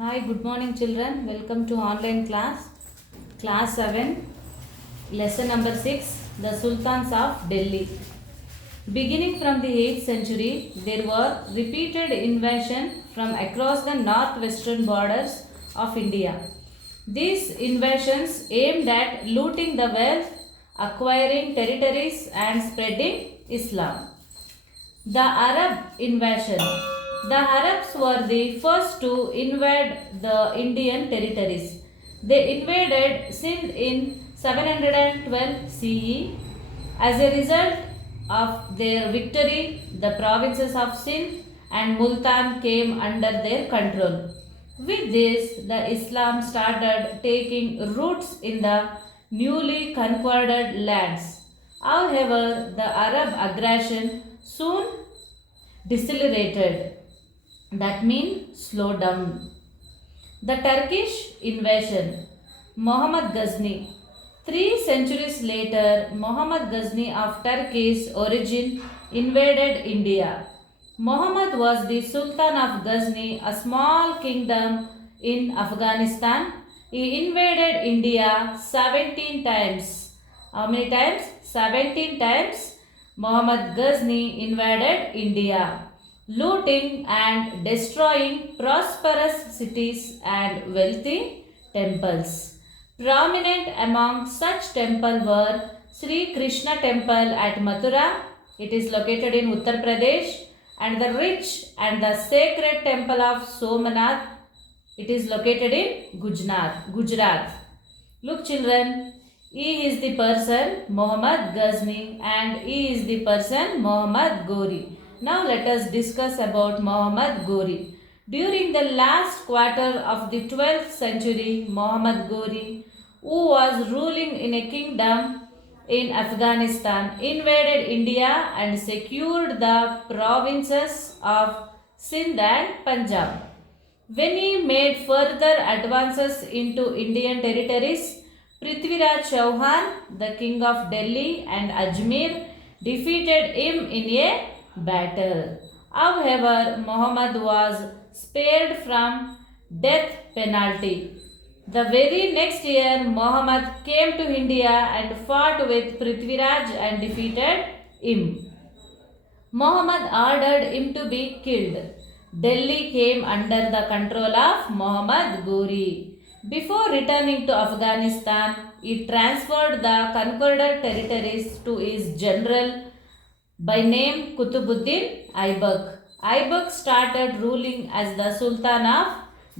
Hi, good morning, children. Welcome to online class. Class 7, lesson number 6, The Sultans of Delhi. Beginning from the 8th century, there were repeated invasions from across the northwestern borders of India. These invasions aimed at looting the wealth, acquiring territories, and spreading Islam. The Arab invasion. The Arabs were the first to invade the Indian territories. They invaded Sindh in 712 CE. As a result of their victory, the provinces of Sindh and Multan came under their control. With this, the Islam started taking roots in the newly conquered lands. However, the Arab aggression soon decelerated. That means slow down. The Turkish invasion. Muhammad Ghazni. 3 centuries later, Muhammad Ghazni of Turkish origin invaded India. Muhammad was the Sultan of Ghazni, a small kingdom in Afghanistan. He invaded India 17 times. How many times? 17 times. Muhammad Ghazni invaded India, looting and destroying prosperous cities and wealthy temples. Prominent among such temples were Sri Krishna Temple at Mathura. It is located in Uttar Pradesh, and the rich and the sacred temple of Somnath. It is located in Gujarat. Look, children, he is the person Muhammad Ghazni and he is the person Muhammad Ghori. Now let us discuss about Muhammad Ghori. During the last quarter of the 12th century, Muhammad Ghori, who was ruling in a kingdom in Afghanistan, invaded India and secured the provinces of Sindh and Punjab. When he made further advances into Indian territories, Prithviraj Chauhan, the king of Delhi and Ajmer, defeated him in a battle. However, Muhammad was spared from death penalty. The very next year, Muhammad came to India and fought with Prithviraj and defeated him. Muhammad ordered him to be killed. Delhi came under the control of Muhammad Ghori. Before returning to Afghanistan, he transferred the conquered territories to his general by name Qutbuddin Aibak. Aibak started ruling as the Sultan of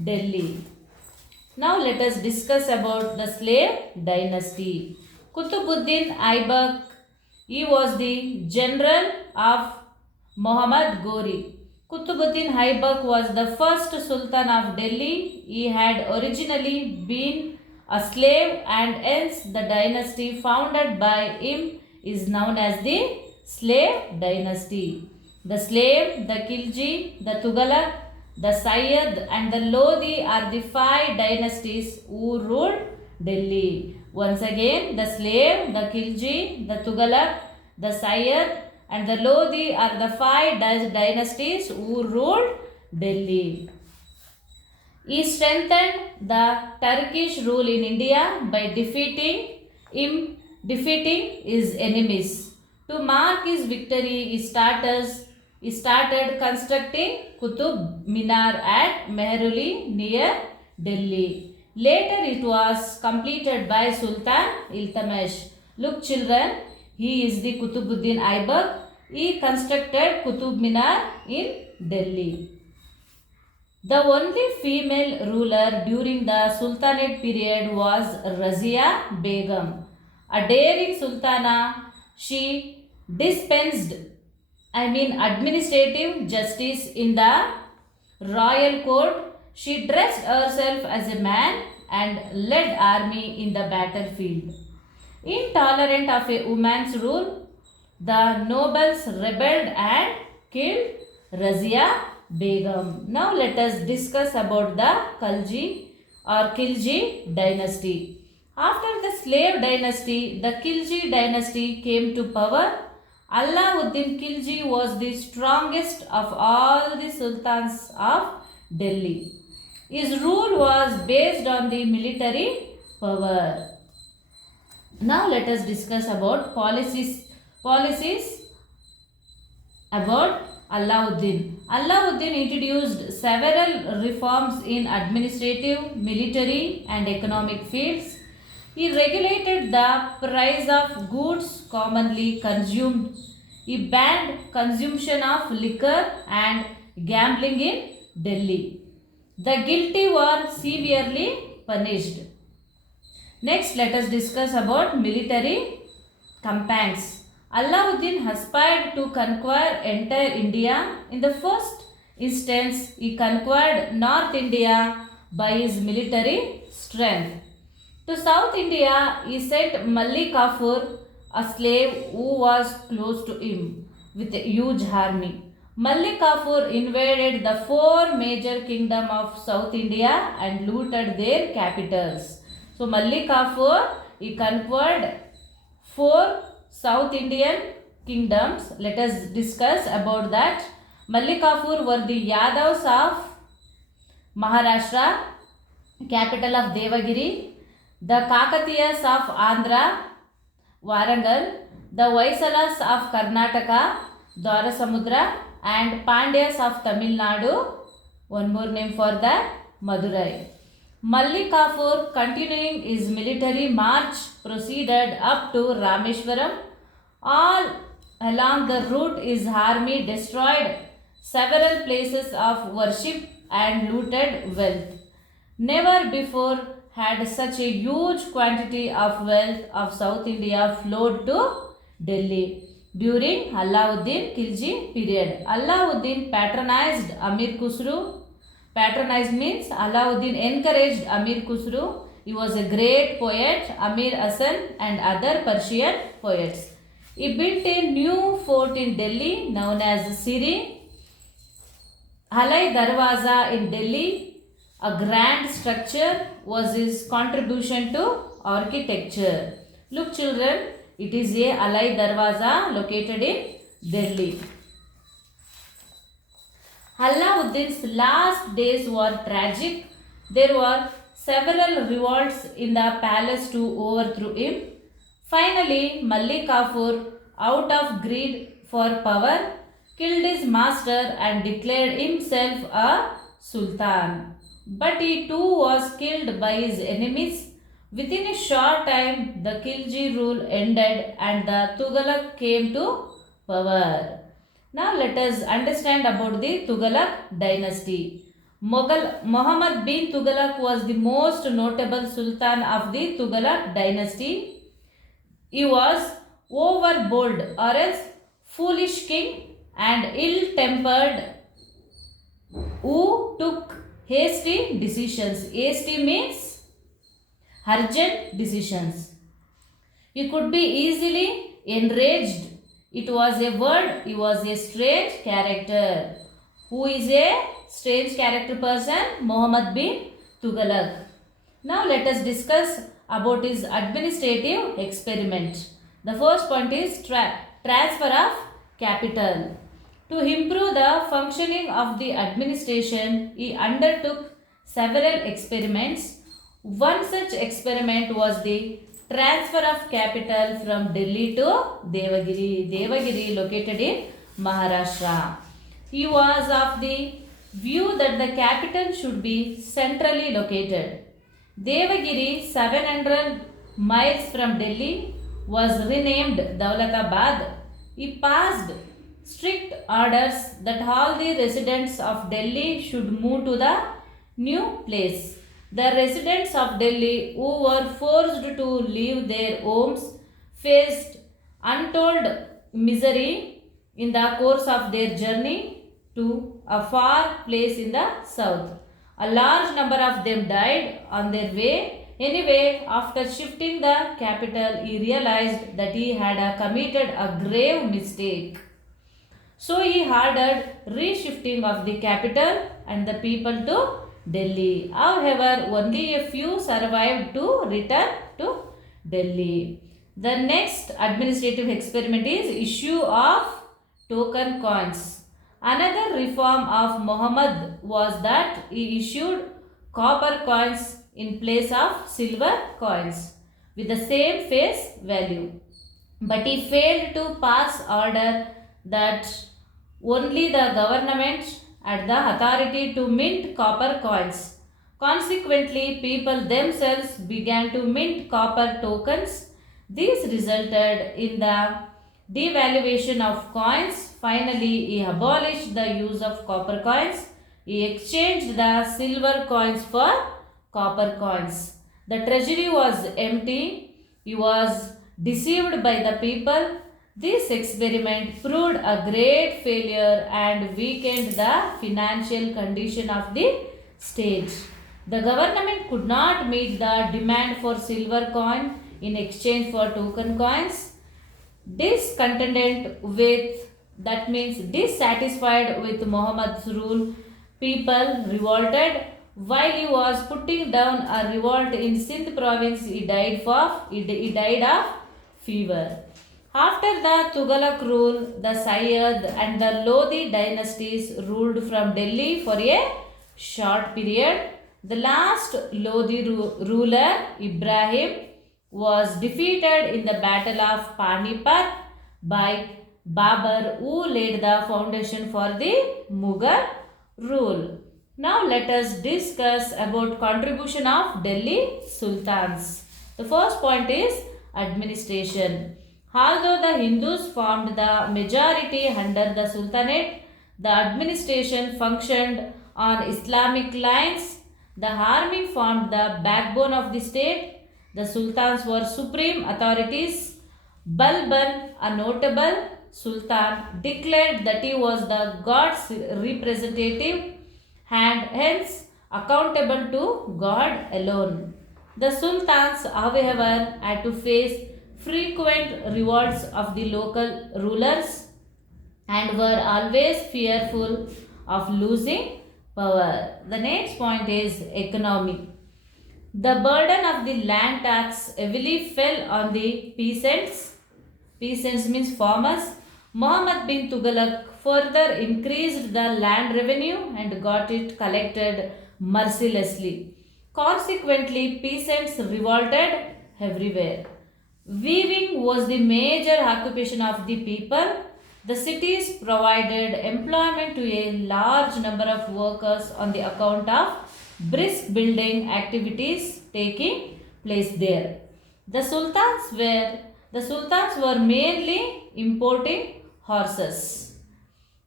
Delhi. Now let us discuss about the slave dynasty. Qutbuddin Aibak, he was the general of Muhammad Ghori. Qutbuddin Aibak was the first Sultan of Delhi. He had originally been a slave and hence the dynasty founded by him is known as the slave dynasty. The slave, the Khilji, the Tughalaq, the Sayyid and the Lodi are the 5 dynasties who ruled Delhi. Once again, the slave, the Khilji, the Tughalaq, the Sayyid and the Lodi are the 5 dynasties who ruled Delhi. He strengthened the Turkish rule in India by defeating his enemies. To mark his victory, he started constructing Qutub Minar at Mehruli near Delhi. Later it was completed by Sultan Iltutmish. Look, children, he is the Qutbuddin Aibak. He constructed Qutub Minar in Delhi. The only female ruler during the Sultanate period was Razia Begum. A daring sultana, she dispensed administrative justice in the royal court. She dressed herself as a man and led army in the battlefield. Intolerant of a woman's rule, the nobles rebelled and killed Razia Begum. Now let us discuss about the Khilji dynasty. After the slave dynasty, the Khilji dynasty came to power. Alauddin Khilji was the strongest of all the sultans of Delhi. His rule was based on the military power. Now let us discuss about policies about Alauddin. Alauddin introduced several reforms in administrative, military, and economic fields. He regulated the price of goods commonly consumed. He banned consumption of liquor and gambling in Delhi. The guilty were severely punished. Next, let us discuss about military campaigns. Alauddin aspired to conquer entire India. In the first instance, he conquered North India by his military strength. To South India, he sent Malik Kafur, a slave who was close to him, with a huge army. Malik Kafur invaded the four major kingdoms of South India and looted their capitals. So Malik Kafur, he conquered four South Indian kingdoms. Let us discuss about that. Malik Kafur were the Yadavs of Maharashtra, capital of Devagiri, the Kakatiyas of Andhra, Warangal, the Vaisalas of Karnataka, Dwarasamudra, and Pandyas of Tamil Nadu. One more name for that, Madurai. Malik Kafur, continuing his military march, proceeded up to Rameshwaram. All along the route, his army destroyed several places of worship and looted wealth. Never before had such a huge quantity of wealth of South India flowed to Delhi during Alauddin Khilji period. Alauddin patronized Amir Khusru. Patronized means Alauddin encouraged Amir Khusru. He was a great poet, Amir Hasan and other Persian poets. He built a new fort in Delhi known as Siri. Halai Darwaza in Delhi, a grand structure, was his contribution to architecture. Look children, it is a Alai Darwaza located in Delhi. Alauddin's last days were tragic. There were several revolts in the palace to overthrow him. Finally, Malik Kafur, out of greed for power, killed his master and declared himself a sultan. But he too was killed by his enemies. Within a short time, the Khilji rule ended and the Tughlaq came to power. Now let us understand about the Tughlaq dynasty. Muhammad bin Tughlaq was the most notable sultan of the Tughlaq dynasty. He was overbold or else foolish king and ill-tempered who took hasty decisions. Hasty means urgent decisions. He could be easily enraged. It was a word, he was a strange character. Who is a strange character person? Muhammad bin Tughlaq. Now let us discuss about his administrative experiment. The first point is transfer of capital. To improve the functioning of the administration, he undertook several experiments. One such experiment was the transfer of capital from Delhi to Devagiri. Devagiri located in Maharashtra. He was of the view that the capital should be centrally located. Devagiri, 700 miles from Delhi, was renamed Daulatabad. He passed strict orders that all the residents of Delhi should move to the new place. The residents of Delhi who were forced to leave their homes faced untold misery in the course of their journey to a far place in the south. A large number of them died on their way. Anyway, after shifting the capital, he realized that he had committed a grave mistake. So he ordered reshifting of the capital and the people to Delhi. However, only a few survived to return to Delhi. The next administrative experiment is issue of token coins. Another reform of Muhammad was that he issued copper coins in place of silver coins with the same face value. But he failed to pass order that only the government had the authority to mint copper coins. Consequently, people themselves began to mint copper tokens. This resulted in the devaluation of coins. Finally, he abolished the use of copper coins. He exchanged the silver coins for copper coins. The treasury was empty. He was deceived by the people. This experiment proved a great failure and weakened the financial condition of the state. The government could not meet the demand for silver coin in exchange for token coins. Dissatisfied with Muhammad's rule, people revolted. While he was putting down a revolt in Sindh province, he died of fever. After the Tughlaq rule, the Sayyid and the Lodi dynasties ruled from Delhi for a short period. The last Lodi ruler, Ibrahim, was defeated in the Battle of Panipat by Babur, who laid the foundation for the Mughal rule. Now let us discuss about contribution of Delhi Sultans. The first point is administration. Although the Hindus formed the majority under the Sultanate, the administration functioned on Islamic lines. The army formed the backbone of the state. The sultans were supreme authorities. Balban, a notable sultan, declared that he was the God's representative and hence accountable to God alone. The sultans, however, had to face frequent revolts of the local rulers and were always fearful of losing power. The next point is economy. The burden of the land tax heavily fell on the peasants. Peasants means farmers. Muhammad bin Tughlaq further increased the land revenue and got it collected mercilessly. Consequently, peasants revolted everywhere. Weaving was the major occupation of the people. The cities provided employment to a large number of workers on the account of brisk building activities taking place there. The sultans were mainly importing horses.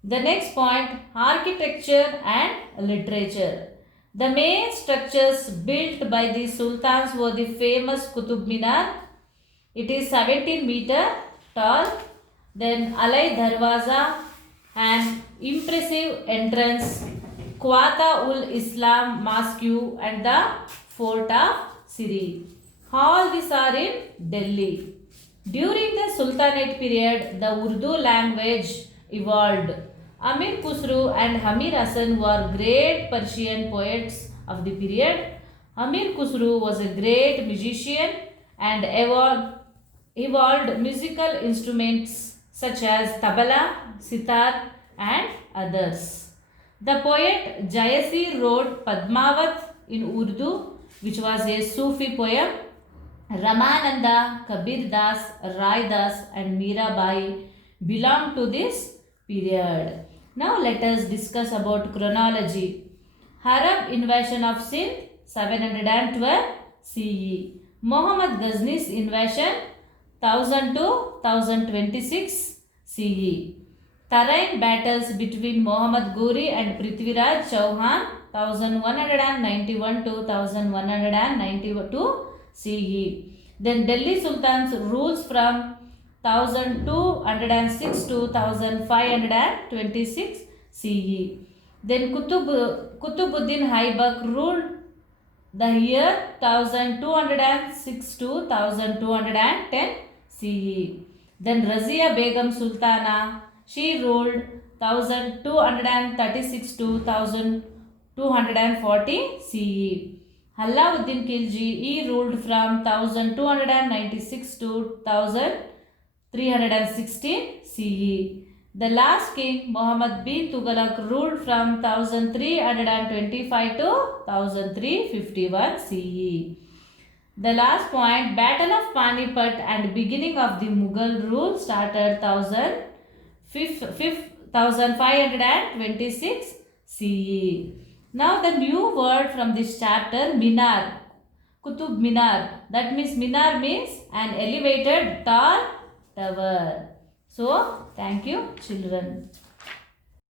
The next point, architecture and literature. The main structures built by the sultans were the famous Qutub Minar. It is 17 meter tall. Then Alai Darwaza, an impressive entrance, Quwata ul Islam Mosque and the Fort of Siri. All these are in Delhi. During the Sultanate period, the Urdu language evolved. Amir Khusro and Amir Hasan were great Persian poets of the period. Amir Khusro was a great musician and evolved musical instruments such as tabla, sitar and others. The poet Jayasi wrote Padmavat in Urdu, which was a Sufi poem. Ramananda, Kabir Das, Rai Das and Mirabai belong to this period. Now let us discuss about chronology. Arab invasion of Sindh 712 CE. Muhammad Ghazni's invasion 1000 to 1026 CE. Terrain battles between Muhammad Ghori and Prithviraj Chauhan 1191 to 1192 CE. Then Delhi Sultan's rules from 1206 to 1526 CE. Then Qutbuddin Aibak ruled the year 1206 to 1210 CE. Then Razia Begum Sultana, she ruled 1236 to 1240 CE. Alauddin Khilji, he ruled from 1296 to 1316 CE. The last king, Muhammad bin Tughlaq, ruled from 1325 to 1351 CE. The last point, Battle of Panipat and beginning of the Mughal rule started 1526 CE. Now the new word from this chapter, Minar, Qutub Minar. That means Minar means an elevated tall tower. So, thank you children.